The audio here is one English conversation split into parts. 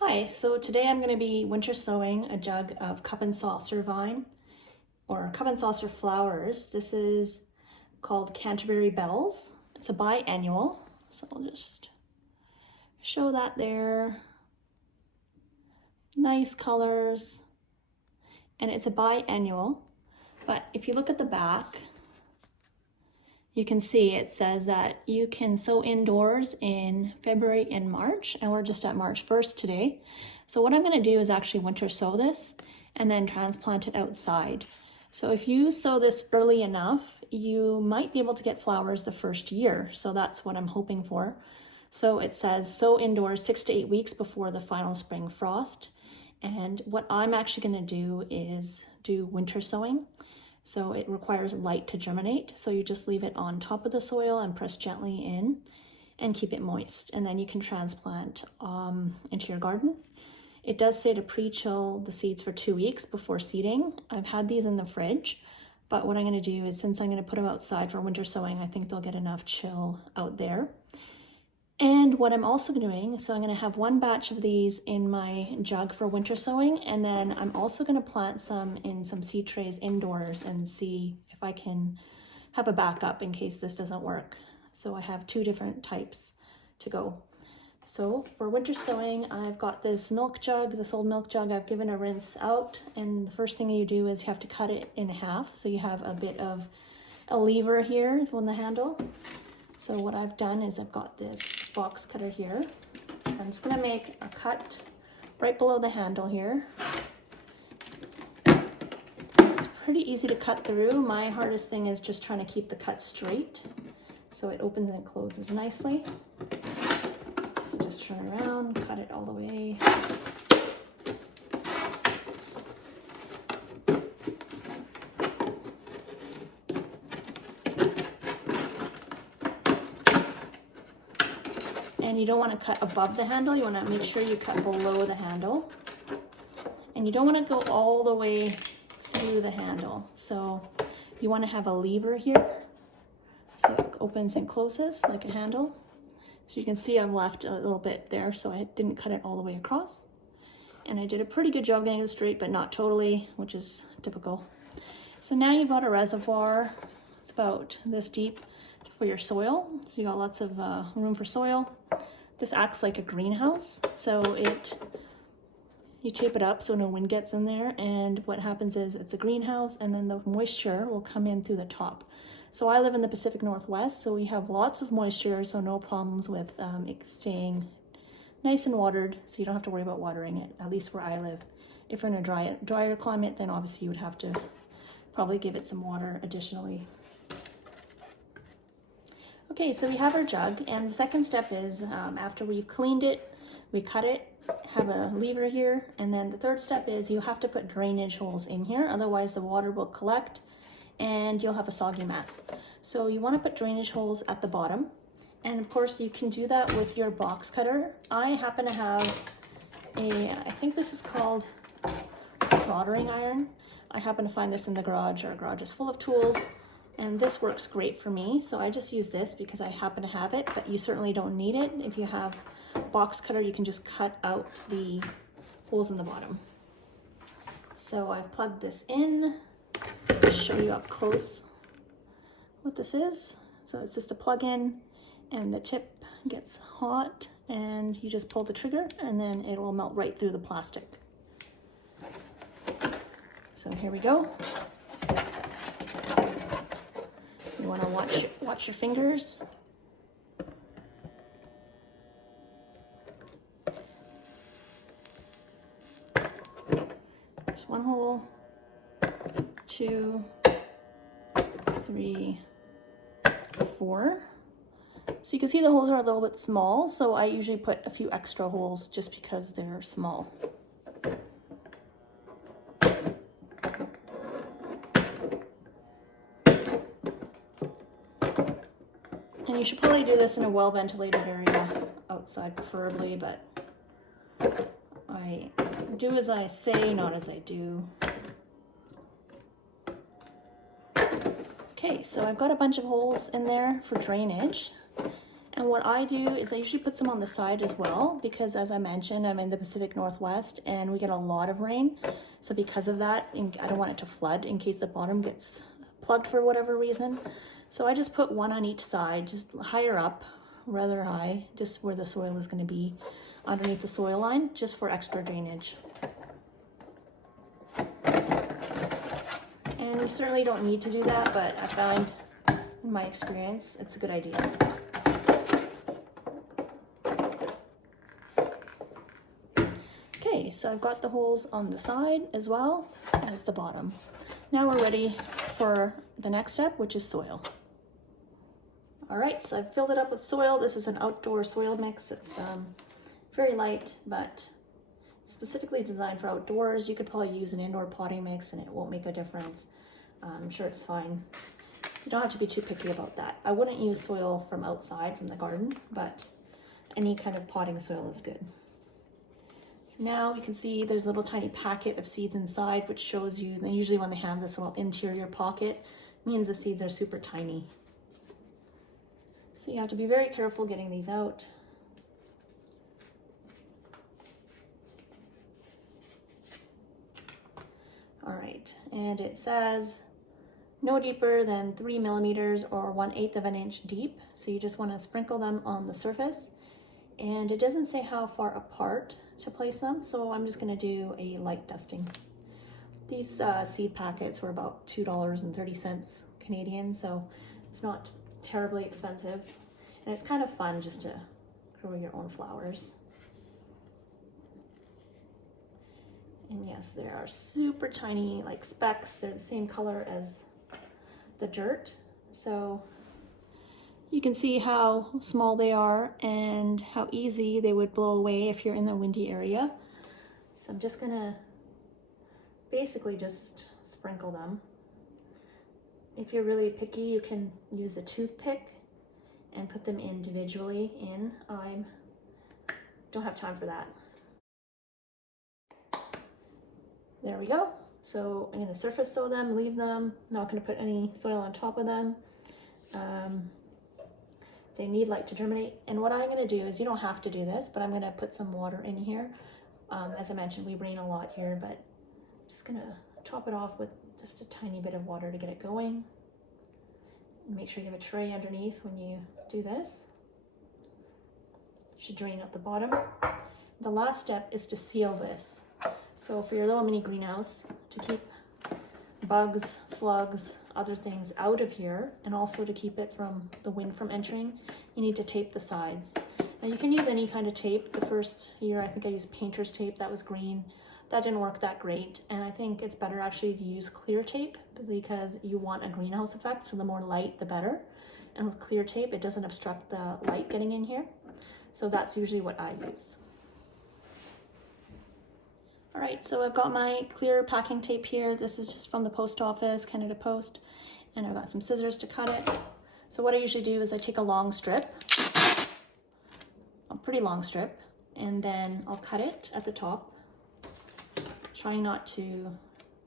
Hi, so today I'm going to be winter sowing a jug of cup and saucer vine or cup and saucer flowers. This is called Canterbury Bells. It's a biennial, so I'll just show that there. Nice colors, and it's a biennial, but if you look at the back, you can see it says that you can sow indoors in February and March, and we're just at March 1st today. So what I'm going to do is actually winter sow this and then transplant it outside. So if you sow this early enough, you might be able to get flowers the first year. So that's what I'm hoping for. So it says sow indoors 6 to 8 weeks before the final spring frost. And what I'm actually going to do is do winter sowing. So it requires light to germinate. So you just leave it on top of the soil and press gently in and keep it moist. And then you can transplant into your garden. It does say to pre-chill the seeds for 2 weeks before seeding. I've had these in the fridge, but what I'm going to do is, since I'm going to put them outside for winter sowing, I think they'll get enough chill out there. And what I'm also doing, so I'm going to have one batch of these in my jug for winter sowing, and then I'm also going to plant some in some seed trays indoors and see if I can have a backup in case this doesn't work. So I have 2 different types to go. So for winter sowing, I've got this milk jug, this old milk jug. I've given a rinse out, and the first thing you do is you have to cut it in half. So you have a bit of a lever here on the handle. So what I've done is I've got this box cutter here. I'm just going to make a cut right below the handle here. It's pretty easy to cut through. My hardest thing is just trying to keep the cut straight so it opens and closes nicely. So just turn around, cut it all the way. And you don't want to cut above the handle, you want to make sure you cut below the handle. And you don't want to go all the way through the handle. So you want to have a lever here, so it opens and closes like a handle. So you can see I've left a little bit there, so I didn't cut it all the way across. And I did a pretty good job getting it straight, but not totally, which is typical. So now you've got a reservoir. It's about this deep for your soil. So you got lots of room for soil. This acts like a greenhouse. So you tape it up so no wind gets in there. And what happens is it's a greenhouse, and then the moisture will come in through the top. So I live in the Pacific Northwest, so we have lots of moisture, so no problems with it staying nice and watered, so you don't have to worry about watering it, at least where I live. If you're in a drier climate, then obviously you would have to probably give it some water additionally. Okay, so we have our jug, and the second step is after we've cleaned it, we cut it, have a lever here, and then the third step is you have to put drainage holes in here, otherwise the water will collect and you'll have a soggy mess. So you want to put drainage holes at the bottom, and of course you can do that with your box cutter. I happen to have I think this is called a soldering iron. I happen to find this in the garage. Our garage is full of tools, and this works great for me, so I just use this because I happen to have it, but you certainly don't need it. If you have a box cutter, you can just cut out the holes in the bottom. So I've plugged this in. I'll show you up close what this is. So it's just a plug-in, and the tip gets hot, and you just pull the trigger, and then it will melt right through the plastic. So here we go. You want to watch your fingers. There's one hole, 2, 3, 4. So you can see the holes are a little bit small, so I usually put a few extra holes just because they're small. And you should probably do this in a well-ventilated area outside preferably, but I do as I say, not as I do. Okay, so I've got a bunch of holes in there for drainage. And what I do is I usually put some on the side as well, because as I mentioned, I'm in the Pacific Northwest and we get a lot of rain. So because of that, I don't want it to flood in case the bottom gets plugged for whatever reason. So I just put one on each side, just higher up, rather high, just where the soil is going to be underneath the soil line, just for extra drainage. And you certainly don't need to do that, but I found in my experience, it's a good idea. Okay, so I've got the holes on the side as well as the bottom. Now we're ready for the next step, which is soil. All right, so I've filled it up with soil. This is an outdoor soil mix. It's very light, but specifically designed for outdoors. You could probably use an indoor potting mix and it won't make a difference. I'm sure it's fine. You don't have to be too picky about that. I wouldn't use soil from outside, from the garden, but any kind of potting soil is good. So now you can see there's a little tiny packet of seeds inside, which shows you, and usually when they have this little interior pocket, means the seeds are super tiny. So you have to be very careful getting these out. All right, and it says no deeper than 3 millimeters or 1/8 of an inch deep. So you just want to sprinkle them on the surface. And it doesn't say how far apart to place them, so I'm just going to do a light dusting. These seed packets were about $2.30 Canadian, so it's not terribly expensive. And it's kind of fun just to grow your own flowers. And yes, there are super tiny like specks. They're the same color as the dirt. So you can see how small they are and how easy they would blow away if you're in the windy area. So I'm just gonna basically just sprinkle them. If you're really picky, you can use a toothpick and put them individually in. I don't have time for that. There we go. So I'm going to surface sow them, leave them. Not going to put any soil on top of them. They need light to germinate. And what I'm going to do is, you don't have to do this, but I'm going to put some water in here. As I mentioned, we rain a lot here, but I'm just going to top it off with just a tiny bit of water to get it going. Make sure you have a tray underneath when you do this. It should drain out the bottom. The last step is to seal this. So for your little mini greenhouse, to keep bugs, slugs, other things out of here, and also to keep it from the wind from entering, you need to tape the sides. Now you can use any kind of tape. The first year I think I used painter's tape, that was green. That didn't work that great, and I think it's better actually to use clear tape because you want a greenhouse effect, so the more light the better. And with clear tape it doesn't obstruct the light getting in here. So that's usually what I use. All right, so I've got my clear packing tape here. This is just from the post office, Canada Post, and I've got some scissors to cut it. So what I usually do is I take a long strip, a pretty long strip, and then I'll cut it at the top, trying not to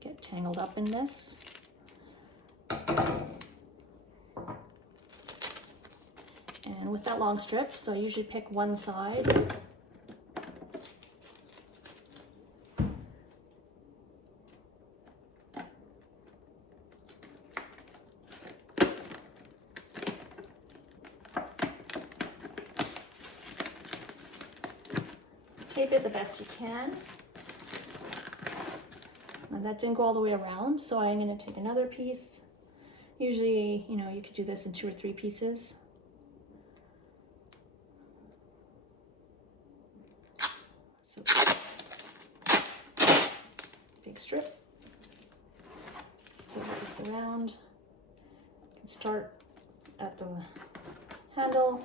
get tangled up in this. And with that long strip, so I usually pick one side. Tape it the best you can. Now that didn't go all the way around, so I'm going to take another piece. Usually, you know, you could do this in 2 or 3 pieces. So, big strip. Swivel this around. You can start at the handle.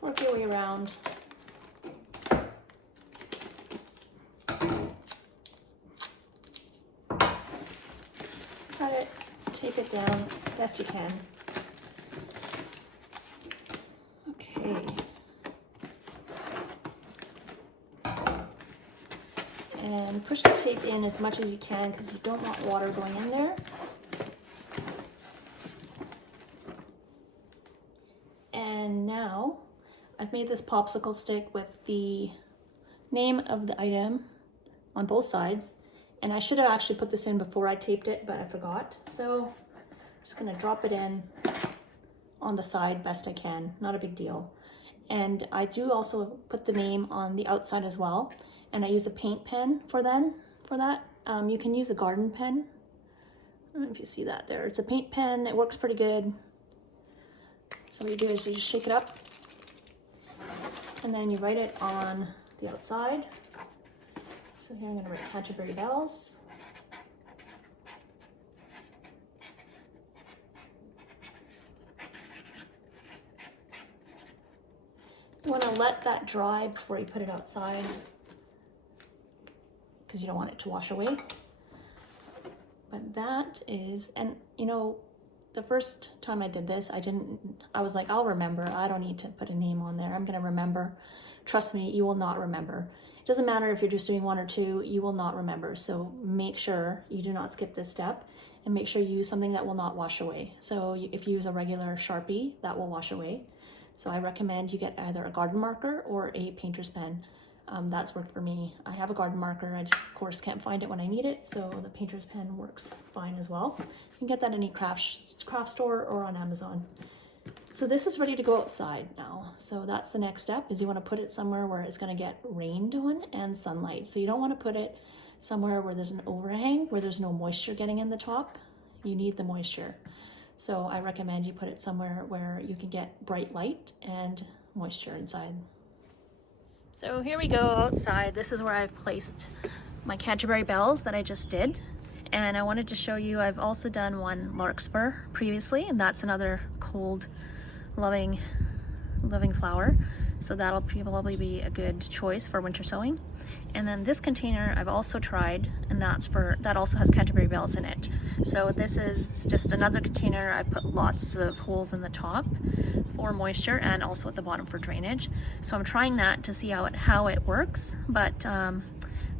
Work your way around. Cut it, tape it down best you can. Okay. And And push the tape in as much as you can because you don't want water going in there. And now I've made this popsicle stick with the name of the item on both sides. And I should have actually put this in before I taped it, but I forgot. So I'm just gonna drop it in on the side best I can, not a big deal. And I do also put the name on the outside as well. And I use a paint pen for that. You can use a garden pen. I don't know if you see that there. It's a paint pen, it works pretty good. So what you do is you just shake it up and then you write it on the outside. So here I'm going to write Canterbury Bells. You want to let that dry before you put it outside because you don't want it to wash away. But that is, and you know, the first time I did this, I was like, I'll remember. I don't need to put a name on there. I'm going to remember. Trust me, you will not remember. It doesn't matter if you're just doing one or two, you will not remember. So make sure you do not skip this step and make sure you use something that will not wash away. So if you use a regular Sharpie, that will wash away. So I recommend you get either a garden marker or a painter's pen. That's worked for me. I have a garden marker. I just, of course, can't find it when I need it. So the painter's pen works fine as well. You can get that in any craft store or on Amazon. So this is ready to go outside now. So that's the next step, is you want to put it somewhere where it's going to get rained on and sunlight. So you don't want to put it somewhere where there's an overhang, where there's no moisture getting in the top. You need the moisture. So I recommend you put it somewhere where you can get bright light and moisture inside. So here we go outside. This is where I've placed my Canterbury Bells that I just did. And I wanted to show you, I've also done one larkspur previously, and that's another cold, loving flower. So that'll probably be a good choice for winter sowing. And then this container I've also tried, and that also has Canterbury Bells in it. So this is just another container. I put lots of holes in the top for moisture and also at the bottom for drainage. So I'm trying that to see how it works, but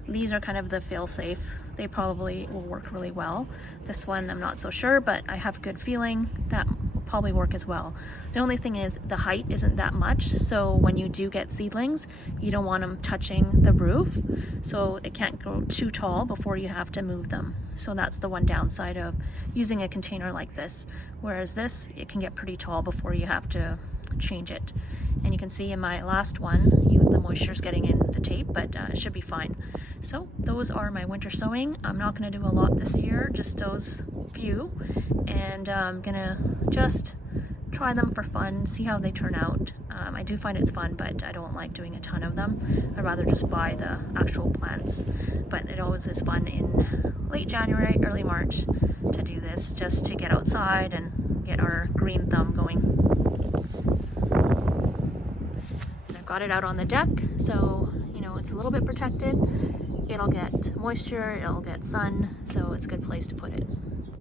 these are kind of the fail-safe. They probably will work really well. This one I'm not so sure, but I have a good feeling that will probably work as well. The only thing is the height isn't that much, so when you do get seedlings, you don't want them touching the roof, so it can't grow too tall before you have to move them. So that's the one downside of using a container like this, whereas this, it can get pretty tall before you have to change it. And you can see in my last one, the moisture's getting in the tape, but it should be fine. So those are my winter sowing. I'm not going to do a lot this year, just those few, and I'm gonna just try them for fun, see how they turn out. I do find it's fun, but I don't like doing a ton of them. I'd rather just buy the actual plants, but it always is fun in late January, early March to do this, just to get outside and get our green thumb going. And I've got it out on the deck, so you know it's a little bit protected. It'll get moisture, it'll get sun, so it's a good place to put it.